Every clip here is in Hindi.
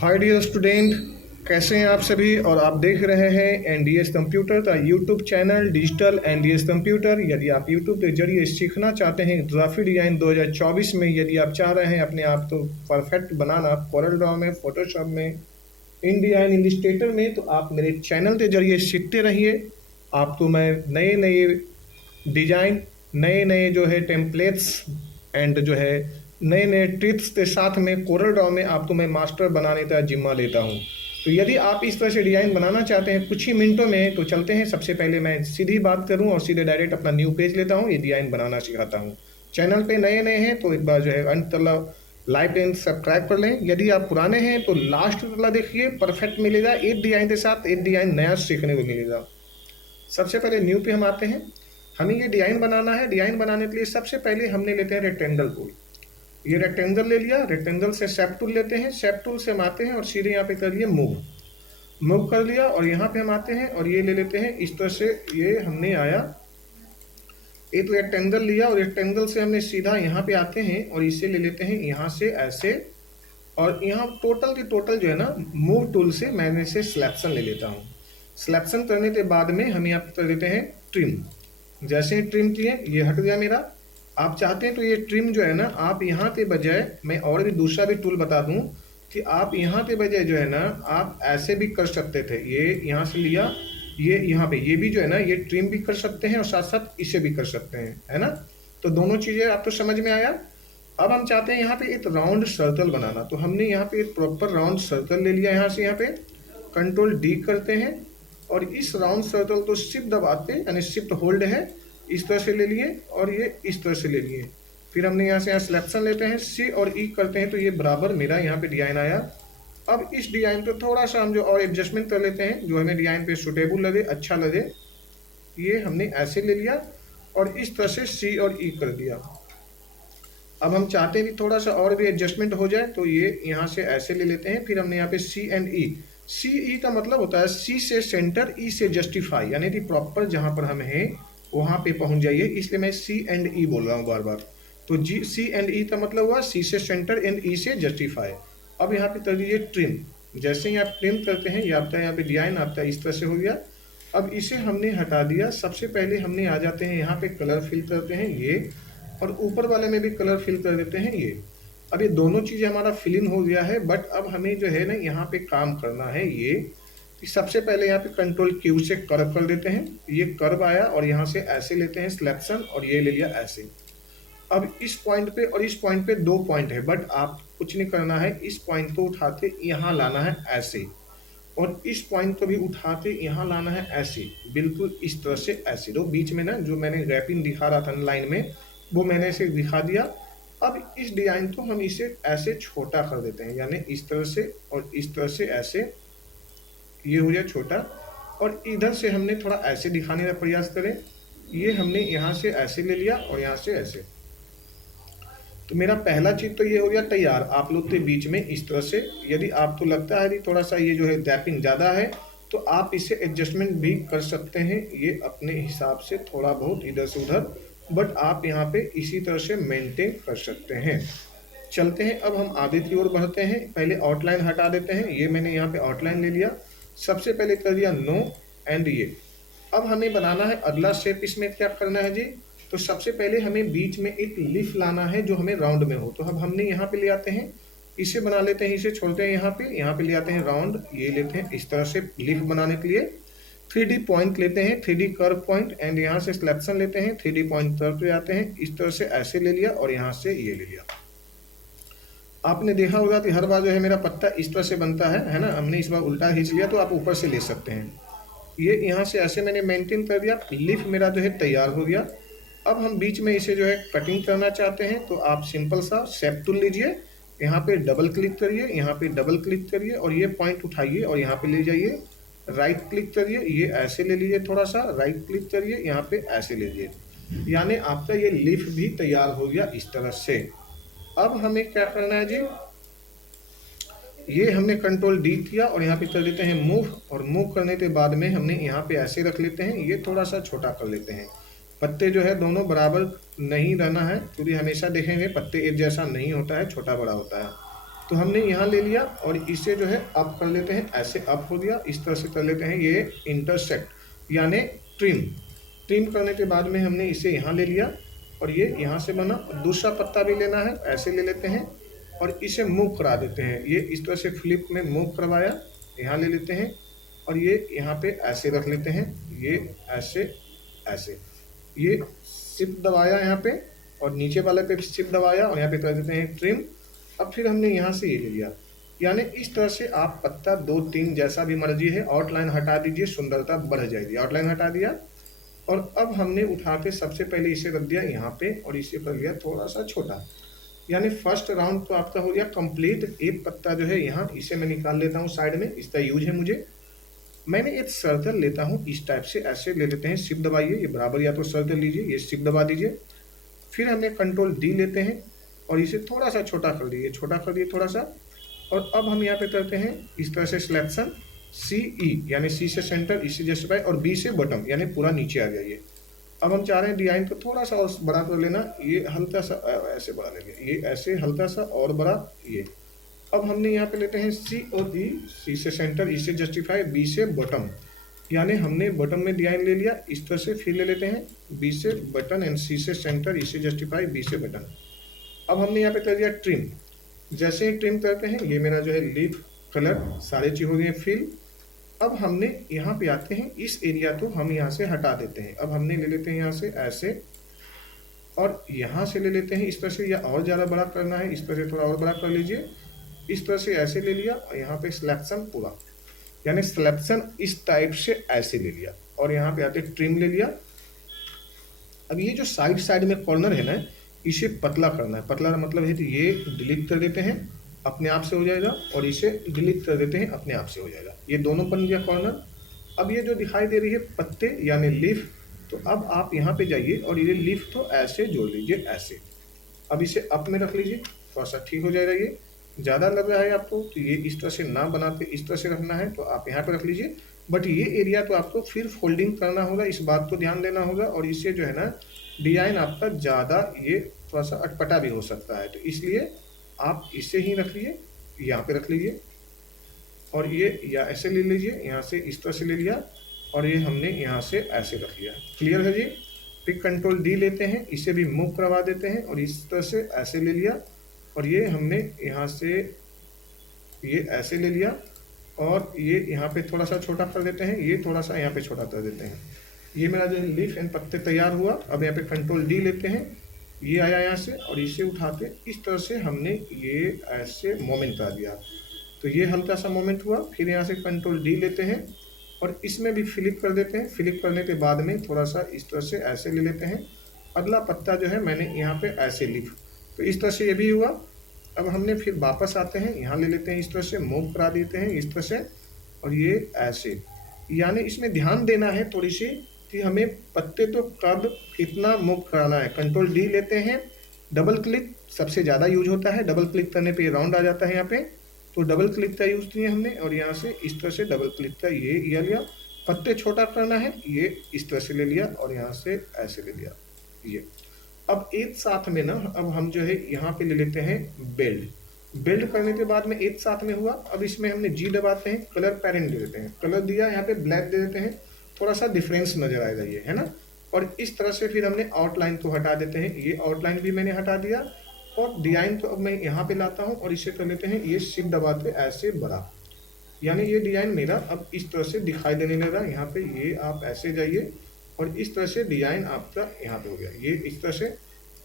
हाय डियर स्टूडेंट, कैसे हैं आप सभी। और आप देख रहे हैं एनडीएस कंप्यूटर का YouTube channel digital NDS computer. यदि आप यूट्यूब के जरिए सीखना चाहते हैं ग्राफिक डिजाइन 2024 में, यदि आप चाह रहे हैं अपने आप को परफेक्ट बनाना कोरल ड्रॉ में, फोटोशॉप में, इंडियान इलिस्ट्रेटर में, तो आप मेरे चैनल के जरिए सीखते रहिए। आपको मैं नए नए डिजाइन, नए नए जो है टेम्पलेट्स एंड जो है नए नए ट्रिक्स के साथ में कोरल ड्रॉ में आपको मैं मास्टर बनाने का जिम्मा लेता हूँ। तो यदि आप इस तरह से डिजाइन बनाना चाहते हैं कुछ ही मिनटों में, तो चलते हैं। सबसे पहले मैं सीधी बात करूँ और सीधे डायरेक्ट अपना न्यू पेज लेता हूँ, ये डिजाइन बनाना सिखाता हूँ। चैनल पे नए नए हैं तो एक बार जो है अंत तक लाइक एंड सब्सक्राइब कर लें। यदि आप पुराने हैं तो लास्ट तक देखिए, परफेक्ट मिलेगा। एक डिजाइन के साथ एक डिजाइन नया सीखने को मिलेगा। सबसे पहले न्यू पे हम आते हैं। हमें ये डिजाइन बनाना है। डिजाइन बनाने के लिए सबसे पहले हमने लेते हैं रेक्टेंगल टूल। ये रेक्टेंगल ले लिया, रेक्टेंगल से शेप टूल लेते हैं, शेप टूल से हम आते हैं और सीधे यहाँ पे कर लिए मूव कर लिया। और यहाँ पे हम आते हैं और ये ले लेते हैं इस तरह से। ये हमने आया, एक रेक्टेंगल लिया और रेक्टेंगल से हमने सीधा यहाँ पे आते हैं और इसे ले लेते हैं यहाँ से ऐसे। और यहाँ टोटल की टोटल जो है ना, मूव टूल से मैंने इसे सिलेक्शन ले लेता हूँ। सिलेक्शन करने के बाद में हम यहाँ पे कर देते हैं ट्रिम। जैसे ही ट्रिम किए ये हट गया मेरा। आप चाहते हैं तो ये ट्रिम जो है ना, आप यहाँ के बजाय, मैं और भी दूसरा भी टूल बता दूं कि आप यहाँ के बजाय जो है ना, आप ऐसे भी कर सकते थे। ये यहाँ से लिया, ये यहाँ पे, ये भी जो है ना, ये ट्रिम भी कर सकते हैं और साथ साथ इसे भी कर सकते हैं, है ना। तो दोनों चीजें आपको समझ में आया। अब हम चाहते हैं यहाँ पे एक राउंड सर्कल बनाना, तो हमने यहाँ पे एक प्रॉपर राउंड सर्कल ले लिया। यहाँ से यहाँ पे कंट्रोल डी करते हैं और इस राउंड सर्कल को शिफ्ट दबाते, यानी शिफ्ट होल्ड है, इस तरह से ले लिए और ये इस तरह से ले लिए। फिर हमने यहाँ से यहाँ सिलेक्शन लेते हैं, सी और ई करते हैं, तो ये बराबर मेरा यहाँ पे डिजाइन आया। अब इस डिजाइन पे थोड़ा सा हम जो और एडजस्टमेंट कर लेते हैं, जो हमें डिजाइन पे सुटेबल लगे, अच्छा लगे। ये हमने ऐसे ले लिया और इस तरह से सी और ई कर दिया। अब हम चाहते हैं कि थोड़ा सा और भी एडजस्टमेंट हो जाए, तो ये यहाँ से ऐसे ले लेते हैं। फिर हमने यहाँ पे सी एंड ई। सी ई का मतलब होता है सी से सेंटर, ई से जस्टिफाई, यानी कि प्रॉपर जहाँ पर हम हैं वहां पे पहुंच जाइए। इसलिए मैं सी एंड ई बोल रहा हूँ बार बार। तो जी, सी एंड ई का मतलब हुआ सी से सेंटर एंड ई से जस्टिफाई। अब यहाँ पे कर दीजिए ट्रिम। जैसे ही आप ट्रिम करते हैं, ये आपका यहाँ पे डिजाइन आपका इस तरह से हो गया। अब इसे हमने हटा दिया। सबसे पहले हमने आ जाते हैं यहाँ पे कलर फिल करते हैं ये, और ऊपर वाले में भी कलर फिल कर देते हैं ये। अब ये दोनों चीजें हमारा फिल इन हो गया है। बट अब हमें जो है ना यहाँ पे काम करना है ये कि सबसे पहले यहाँ पे कंट्रोल क्यू से कर्व कर देते हैं। ये कर्व आया और यहाँ से ऐसे लेते हैं सिलेक्शन और ये ले लिया ऐसे। अब इस पॉइंट पे और इस पॉइंट पे दो पॉइंट है, बट आप कुछ नहीं करना है। इस पॉइंट को उठाते यहाँ लाना है ऐसे, और इस पॉइंट को भी उठाते यहाँ लाना है ऐसे, बिल्कुल इस तरह से ऐसे। तो बीच में ना जो मैंने रैपिंग दिखा रहा था लाइन में, वो मैंने इसे दिखा दिया। अब इस डिजाइन को हम इसे ऐसे छोटा कर देते हैं, यानी इस तरह से और इस तरह से ऐसे, ये हो गया छोटा। और इधर से हमने थोड़ा ऐसे दिखाने का प्रयास करें। ये हमने यहाँ से ऐसे ले लिया और यहाँ से ऐसे। तो मेरा पहला चीज तो ये हो गया तैयार आप लोग के बीच में इस तरह से। यदि आपको लगता है कि थोड़ा सा ये जो है गैपिंग ज़्यादा है, तो आप इसे एडजस्टमेंट भी कर सकते हैं, ये अपने हिसाब से थोड़ा बहुत इधर से उधर। बट आप यहाँ पे इसी तरह से मेंटेन कर सकते हैं। चलते हैं, अब हम आगे की ओर बढ़ते हैं। पहले आउटलाइन हटा देते हैं। ये मैंने यहाँ पे आउटलाइन ले लिया। सबसे पहले कर दिया नो एंड ये। अब हमें बनाना है अगला शेप। इसमें क्या करना है जी, तो सबसे पहले हमें बीच में एक लीफ लाना है जो हमें राउंड में हो। तो अब हमने यहाँ पे ले आते हैं, इसे बना लेते हैं, इसे छोड़ते हैं यहाँ पे ले आते हैं राउंड, ये लेते हैं इस तरह से लीफ बनाने के लिए। 3D पॉइंट लेते हैं, 3D कर्व पॉइंट, एंड यहाँ से सिलेक्शन लेते हैं, 3D पॉइंट कर्व पे आते हैं, इस तरह से ऐसे ले लिया और यहाँ से ये ले लिया। आपने देखा होगा कि हर बार जो है मेरा पत्ता इस तरह से बनता है ना। हमने इस बार उल्टा खींच लिया, तो आप ऊपर से ले सकते हैं। ये यहाँ से ऐसे मैंने मेंटेन कर दिया। लीफ मेरा जो है तैयार हो गया। अब हम बीच में इसे जो है कटिंग करना चाहते हैं, तो आप सिंपल सा शेप टूल लीजिए, यहाँ पे डबल क्लिक करिए, यहाँ पे डबल क्लिक करिए और ये पॉइंट उठाइए और यहाँ पे ले जाइए। राइट क्लिक करिए, ये ऐसे ले लीजिए, थोड़ा सा राइट क्लिक करिए, यहाँ पे ऐसे ले लीजिए। यानी आपका ये लीफ भी तैयार हो गया इस तरह से। अब हमें क्या करना है जी, ये हमने कंट्रोल डी किया और यहाँ पे कर देते हैं मूव। और मूव करने के बाद में हमने यहाँ पे ऐसे रख लेते हैं, ये थोड़ा सा छोटा कर लेते हैं। पत्ते जो है दोनों बराबर नहीं रहना है, क्योंकि हमेशा देखेंगे पत्ते एक जैसा नहीं होता है, छोटा बड़ा होता है। तो हमने यहाँ ले लिया और इसे जो है अप कर लेते हैं, ऐसे अप हो गया। इस तरह से कर लेते हैं ये इंटरसेक्ट यानी ट्रिम। ट्रिम करने के बाद में हमने इसे यहाँ ले लिया और ये यहाँ से बना। दूसरा पत्ता भी लेना है, ऐसे ले लेते हैं और इसे मूव करा देते हैं। ये इस तरह से फ्लिप में मूव करवाया, यहाँ ले लेते हैं और ये यहाँ पे ऐसे रख लेते हैं, ये ऐसे ऐसे। ये शिफ्ट दबाया यहाँ पे और नीचे वाले पे शिफ्ट दबाया और यहाँ पे कर देते हैं ट्रिम। अब फिर हमने यहाँ से ये ले लिया, यानी इस तरह से आप पत्ता 2-3 जैसा भी मर्जी है, आउटलाइन हटा दीजिए, सुंदरता बढ़ जाएगी। आउटलाइन हटा दिया और अब हमने उठा के सबसे पहले इसे रख दिया यहाँ पे और इसे कर लिया थोड़ा सा छोटा, यानी फर्स्ट राउंड तो आपका हो गया कंप्लीट। एक पत्ता जो है यहाँ, इसे मैं निकाल लेता हूँ साइड में, इसका यूज है मुझे। मैंने एक सर्कल लेता हूँ इस टाइप से, ऐसे ले लेते हैं, शिफ्ट दबाइए, ये बराबर या तो सर्कल लीजिए, ये शिफ्ट दबा दीजिए। फिर हमने कंट्रोल डी लेते हैं और इसे थोड़ा सा छोटा कर दिए, छोटा कर दिए थोड़ा सा। और अब हम यहाँ पे करते हैं इस तरह से सिलेक्शन CE, यानी C से सेंटर, इसे जस्टिफाई और B से बटन, यानी पूरा नीचे आ गया ये। अब हम चाह रहे हैं डिजाइन को थोड़ा सा और बड़ा कर लेना, ये हल्का सा ऐसे बड़ा लेंगे, ये ऐसे हल्का सा और बड़ा ये। अब हमने यहाँ पे लेते हैं C और E, C से सेंटर, E से जस्टिफाई, B से बटन, यानी हमने बटन में डिजाइन ले लिया इस तरह से। फिर ले लेते हैं B से बटन एंड C से सेंटर, E से जस्टिफाई, B से बटन। अब हमने यहाँ पे कर दिया ट्रिम। जैसे ही ट्रिम करते हैं, ये मेरा जो है लीफ कलर सारे चीज हो गए फिल। अब हमने यहाँ पे आते हैं, इस एरिया को हम यहाँ से हटा देते हैं। अब हमने ले लेते हैं यहाँ से ऐसे और यहाँ से ले लेते हैं इस तरह से, या और ज़्यादा बड़ा करना है इस तरह से थोड़ा और बड़ा कर लीजिए, इस तरह से ऐसे ले लिया और यहाँ पे सिलेक्शन पूरा, यानी सिलेक्शन इस टाइप से ऐसे ले लिया और यहाँ पे आते ट्रिम ले लिया। अब ये जो साइड साइड में कॉर्नर है ना, इसे पतला करना है। पतला मतलब है कि ये डिलीट कर देते हैं, अपने आप से हो जाएगा, और इसे डिलीट कर देते हैं, अपने आप से हो जाएगा। ये दोनों बन गया कॉर्नर। अब ये जो दिखाई दे रही है पत्ते यानी लीफ, तो अब आप यहाँ पे जाइए और ये लीफ तो ऐसे जोड़ लीजिए ऐसे। अब इसे अप में रख लीजिए, थोड़ा सा ठीक हो जाएगा। ये ज़्यादा लग रहा है आपको तो ये इस तरह से ना बनाते, इस तरह से रखना है तो आप यहाँ पे रख लीजिए। बट ये एरिया तो आपको फिर फोल्डिंग करना होगा, इस बात को ध्यान देना होगा। और इससे जो है ना डिजाइन आपका ज़्यादा ये थोड़ा सा अटपटा भी हो सकता है, तो इसलिए आप इसे ही रख लीजिए, यहाँ पे रख लीजिए और ये या ऐसे ले लीजिए, यहाँ से इस तरह से ले लिया और ये हमने यहाँ से ऐसे रख लिया। क्लियर है जी। फिर कंट्रोल डी लेते हैं, इसे भी मूव करवा देते हैं और इस तरह से ऐसे ले लिया और ये हमने यहाँ से ये ऐसे ले लिया और ये यहाँ पे थोड़ा सा छोटा कर देते हैं, ये थोड़ा सा यहाँ पे छोटा कर देते हैं। ये मेरा जो लीफ एंड पत्ते तैयार हुआ। अब यहाँ पे कंट्रोल डी लेते हैं, ये आया यहाँ से और इसे उठाते इस तरह से हमने ये ऐसे मोमेंट कर दिया, तो ये हल्का सा मोमेंट हुआ। फिर यहाँ से कंट्रोल डी लेते हैं और इसमें भी फ्लिप कर देते हैं। फ्लिप करने के बाद में थोड़ा सा इस तरह से ऐसे ले लेते हैं। अगला पत्ता जो है मैंने यहाँ पे ऐसे लीफ, तो इस तरह से ये भी हुआ। अब हमने फिर वापस आते हैं, यहाँ ले लेते हैं, इस तरह से मूव करा देते हैं इस तरह से और ये ऐसे। यानी इसमें ध्यान देना है थोड़ी सी कि हमें पत्ते तो कब कितना मूव कराना है। कंट्रोल डी लेते हैं, डबल क्लिक सबसे ज़्यादा यूज होता है। डबल क्लिक करने पे राउंड आ जाता है यहाँ पे, तो डबल क्लिक का यूज़ किया हमने और यहाँ से इस तरह से डबल क्लिक का ये लिया। पत्ते छोटा करना है, ये इस तरह से ले लिया और यहाँ से ऐसे ले लिया ये। अब एक साथ में ना, अब हम जो है यहाँ पे ले लेते हैं बेल्ट। बेल्ट करने के बाद में एक साथ में हुआ। अब इसमें हमने जी दबाते हैं, कलर पैरेंट दे देते हैं, कलर दिया यहाँ पे ब्लैक दे देते हैं, थोड़ा सा डिफरेंस नजर आएगा ये, है ना। और इस तरह से फिर हमने आउटलाइन को हटा देते हैं, ये आउटलाइन भी मैंने हटा दिया और डिजाइन को अब मैं यहाँ पे लाता हूँ और इसे कर लेते हैं ये शिफ्ट दबाते ऐसे बड़ा, यानी ये डिजाइन मेरा अब इस तरह से दिखाई देने लगा। यहाँ पे ये आप ऐसे जाइए और इस तरह से डिजाइन आपका यहाँ पे हो गया। ये इस तरह से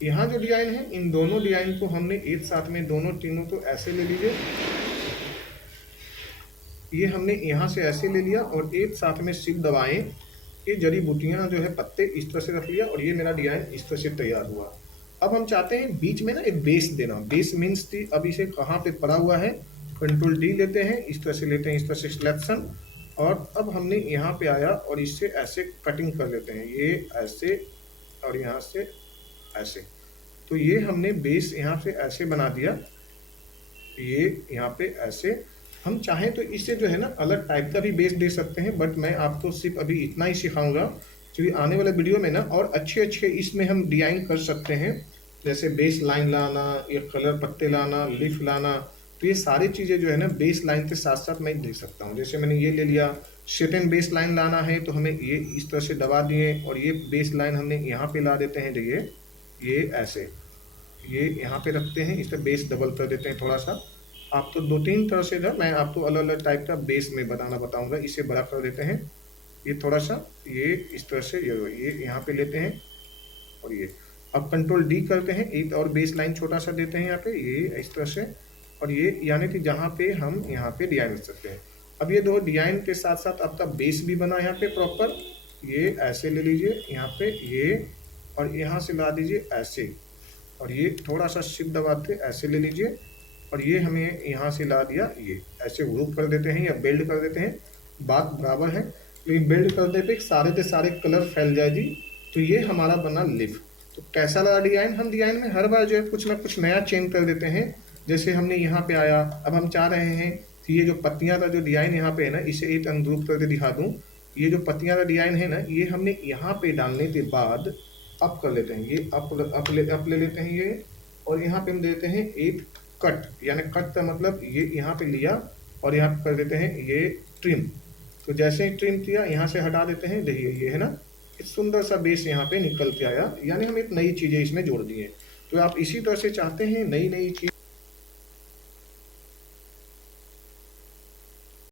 यहाँ जो डिजाइन है, इन दोनों डिजाइन को हमने एक साथ में दोनों तीनों को ऐसे ले लीजिए। ये हमने यहाँ से ऐसे ले लिया और एक साथ में शिफ्ट दबाएं, ये जड़ी बूटियाँ जो है पत्ते इस तरह से रख लिया और ये मेरा डिजाइन इस तरह से तैयार हुआ। अब हम चाहते हैं बीच में ना एक बेस देना। बेस मीन्स की अब इसे कहाँ पे पड़ा हुआ है, कंट्रोल डी लेते हैं, इस तरह से लेते हैं, इस तरह से सिलेक्शन, और अब हमने यहाँ पे आया और इससे ऐसे कटिंग कर लेते हैं, ये ऐसे और यहाँ से ऐसे। तो ये हमने बेस यहाँ से ऐसे बना दिया, ये यहाँ पे ऐसे। हम चाहें तो इससे जो है ना अलग टाइप का भी बेस दे सकते हैं, बट मैं आपको सिर्फ अभी इतना ही सिखाऊंगा, क्योंकि आने वाले वीडियो में ना और अच्छे इसमें हम डिजाइन कर सकते हैं, जैसे बेस लाइन लाना, ये कलर पत्ते लाना, लीफ लाना। तो तो ये सारी चीज़ें जो है ना बेस लाइन के साथ साथ मैं देख सकता हूँ। जैसे मैंने ये ले लिया, सेकंड बेस लाइन लाना है तो हमें ये इस तरह से दबा दिए और ये बेस लाइन हमने यहाँ पे ला देते हैं। देखिए ये ऐसे, ये यहाँ पे रखते हैं, इस पर बेस डबल कर देते हैं थोड़ा सा। आप तो 2-3 तरह से, मैं आपको अलग अलग टाइप का बेस में बताऊंगा। इसे बड़ा कर देते हैं, ये थोड़ा सा, ये इस तरह से, ये यहाँ पे लेते हैं और ये अब कंट्रोल डी करते हैं, एक और बेस लाइन छोटा सा देते हैं यहाँ पे, ये इस तरह से। और ये यानी कि जहाँ पे हम यहाँ पे डिजाइन रख सकते हैं। अब ये दो डिजाइन के साथ साथ आपका बेस भी बना यहाँ पे प्रॉपर। ये ऐसे ले लीजिए यहाँ पे, ये और यहाँ से ला दीजिए ऐसे, और ये थोड़ा सा शिफ्ट दबा के ऐसे ले लीजिए और ये हमें यहाँ से ला दिया, ये ऐसे ग्रुप कर देते हैं या बेल्ड कर देते हैं, बात बराबर है। लेकिन बेल्ड करने पे सारे के सारे कलर फैल जाएगी। तो ये हमारा बना लिफ। तो कैसा लगा डिजाइन? हम डिजाइन में हर बार जो है कुछ ना कुछ नया चेंज कर देते हैं। जैसे हमने यहाँ पे आया, अब हम चाह रहे हैं कि ये जो पत्तियां का जो डिजाइन यहाँ पे है ना, इसे एक अनग्रुप करके दिखा दूं। ये जो पत्तियां का डिजाइन है ना, ये हमने यहाँ पे डालने के बाद अप कर लेते हैं, ये अप ले लेते हैं ये, और यहाँ पे हम देते हैं एक कट, यानी कट का मतलब ये यहाँ पे लिया और यहाँ पे कर देते हैं ये ट्रिम। तो जैसे ही ट्रिम किया, यहाँ से हटा देते हैं, देखिए ये है ना, एक सुंदर सा बेस यहाँ पे निकल के आया, यानी हम एक नई चीज़ें इसमें जोड़ दिए। तो आप इसी तरह से चाहते हैं नई नई चीज़